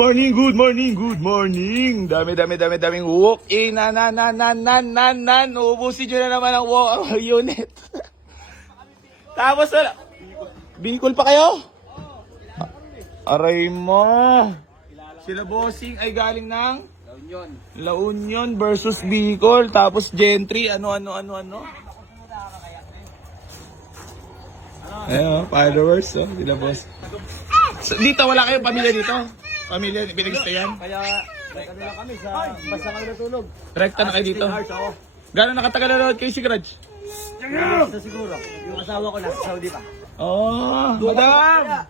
morning, good morning, good morning. Daming walk-in. Ubusin nyo na naman ang walk unit. Tapos wala. Bicol pa kayo? Aray mo. Sila bossing ay galing ng La Union versus Bicol. Tapos Gentry, ano. Ayun, followers, sila boss. So, dito, wala kayong pamilya dito? Pamilya, pinag-stayan? Kaya, kami lang kami sa basta kami natulog. Rekta na kayo dito? Gano'n nakatagal na road kayo si Grudge? Sa siguro. Yung asawa ko nasa Saudi pa. Madam!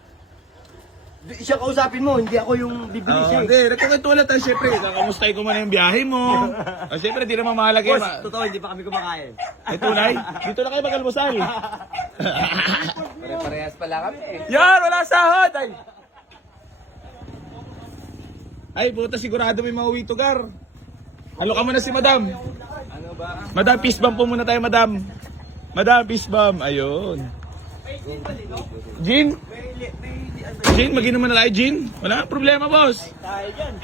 Siya kausapin mo, hindi ako yung bibili siya. Hindi, nagkakatulan tayo syempre. Kakamustay ko muna yung biyahe mo. Syempre, di naman mahalaga yun. Boss, totoo, hindi pa kami kumakain. Ay, tunay? Dito na kayo mag-almusal. Pare-parehas pala kami eh. Yan, wala sahod! Ay, puta, sigurado may mauwi to, Gar. Halo ka muna si Madam. Ano ba? Madam, peace bomb po muna tayo, Madam. Madam, peace bomb. Ayun. Jean? Jean, mag-inom na tayo, Jean. Wala problema, boss. Tayo dyan.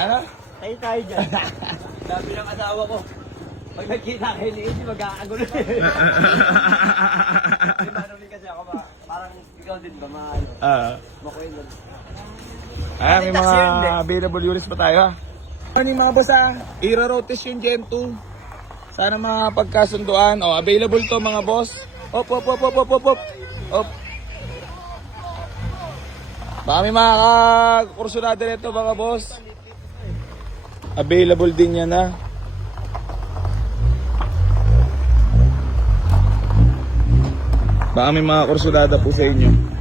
Ano? Tayo dyan. Sabi ng asawa ko, pag nagkita kayo ni Eddie, mag-aagulo. Di ba, ano kasi ako ba, parang ikaw din ba, makuin lang. May mga available units pa tayo, ha? Ano yung mga boss, i-rotate yung Gen 2. Sana mga pagkasunduan. Available to, mga boss. Op. Baka may makakakursunado nito, mga boss. Available din yan, ha? Baka may mga kursunada po sa inyo.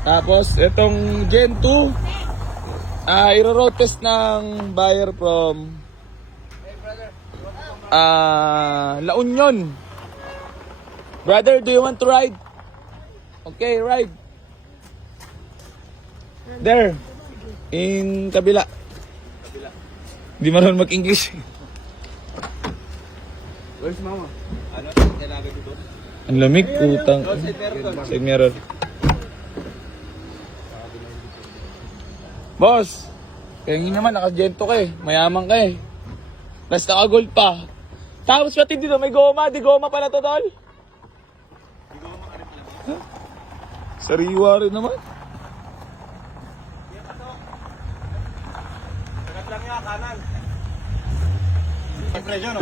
Tapos, itong Gen 2, i-road test ng buyer from La Union. Brother, do you want to ride? Okay, ride. There. In kabila. Di marunong mag-English. Where's mama? Ano? Kailangan ko doon? Ang lamig, utang. Side mirror. Boss, kaya naman, naka-gento ka eh. Mayaman ka eh. Plus naka-gold pa. Tapos pati dito, may goma. Di goma pala to, tol. Huh? Sariwa rin naman. Sagat lang nga, kanan. Presyo, no?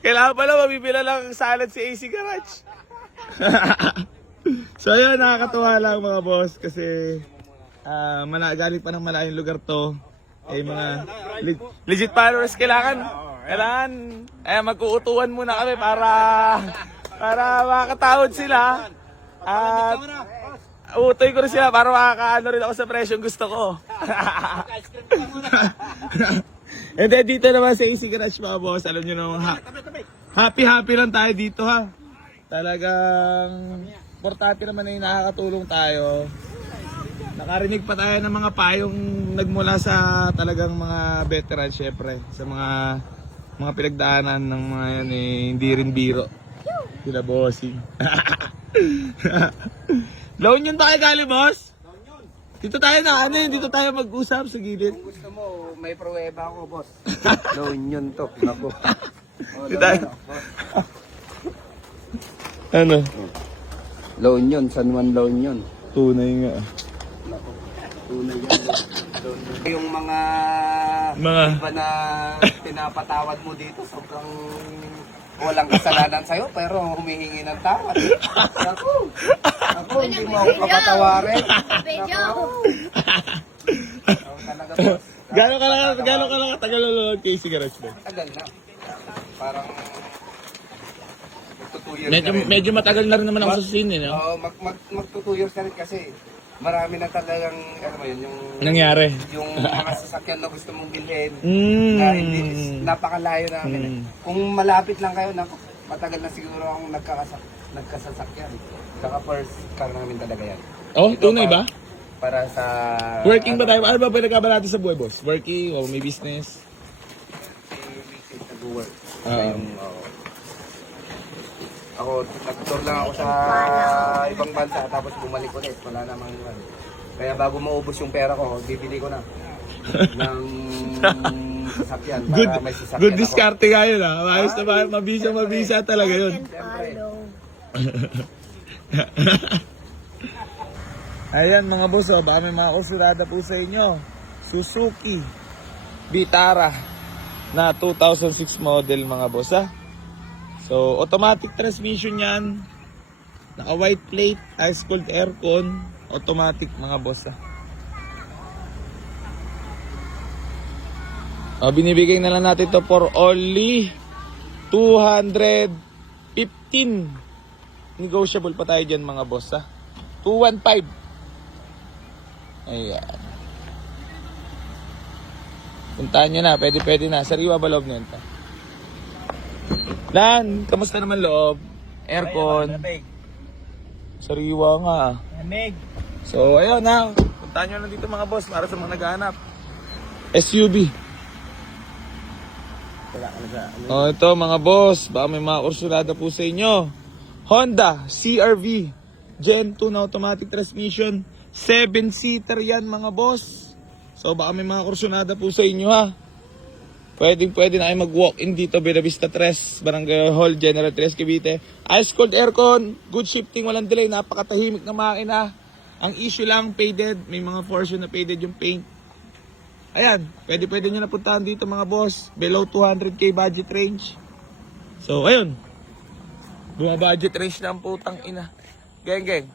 Kailangan pala mabibila lang salad si AC Garage. So ayun, nakakatuwa lang mga boss kasi galing pa ng malayong lugar to. Mga legit followers kailangan mag-uutuan muna kami para makakatawad sila. At utoy ko rin sila para makakaano rin ako sa presyong gusto ko. And then dito naman sa AC Garage mga boss, alam nyo naman happy lang tayo dito, ha. Talagang importante naman na nakakatulong tayo. Nakarinig pa tayo ng mga payong nagmula sa talagang mga veteran, syempre. Sa mga pinagdaanan ng mga yan hindi rin biro. Sila bossing. La Union ba kayo galing, boss? Dito tayo dito tayo mag-usap sa gilid. Kung gusto mo, may pruweba ako, boss. La Union to. Nako. Dito tayo. Ano? La Union, San Juan La Union. Tunay nga. Nako. Tunay yan. Yung mga iba na pinapatawad mo dito, sobrang walang kasalanan sa'yo, pero humihingi ng tawad. Ako, hindi mo ako papatawarin. Gano'n ka lang katagal na kay Garage ba? Tagal na. Parang magto 2 years na rin. Medyo matagal na rin naman ako sa scene, no? Oo, magto 2 years na rin kasi marami na talagang, ano ba yun, yung Nangyari. yung mga sasakyan na gusto mong bilhin. Mm. Na hindi, napakalayo namin. Kung malapit lang kayo, matagal na siguro akong nagkasasakyan. Saka first car namin talaga yan. Oh, Ito tunay ba? Para sa... Working ba tayo? Ano ba pinagkaba natin sa buhay, boss? Working o may business? Nag-work. Oo. Ako, nag-tour lang ako sa ibang bansa tapos bumalik ulit. Wala namang iwan. Kaya bago maubos yung pera ko, bibili ko na ng sasakyan para Good, may sasakyan good ako. discarte nga yun ha. Maayos na mabisa talaga yun. Ayan mga boss, oh, baka may mga kusurada po sa inyo. Suzuki Vitara na 2006 model mga boss ha. So automatic transmission yan. Naka white plate, ice cold aircon, automatic mga boss ha. Binibigay na lang natin to for only 215. Negotiable pa tayo dyan mga boss ha. 215. Ayan. Puntahan nyo na, pwede na. Sariwa ba loob nito? Lan, kamusta naman loob? Aircon. Sariwa nga. So ayun na, puntahan nyo lang dito mga boss para sa mga naghahanap. SUV. Oh, ito mga boss, baka may mga kursulada po sa inyo. Honda CR-V Gen 2 na automatic transmission. 7-seater yan mga boss. So baka may mga kursunada po sa inyo ha. Pwede na kayo mag-walk-in dito, Bella Vista 3, Barangay Hall, General 3, Cavite. Ice cold aircon, good shifting, walang delay, napakatahimik na makina. Ang issue lang, faded, may mga portion na faded yung paint. Ayan, pwede nyo napuntahan dito mga boss, below 200k budget range. So ayun, budget range na ang putang ina. Geng.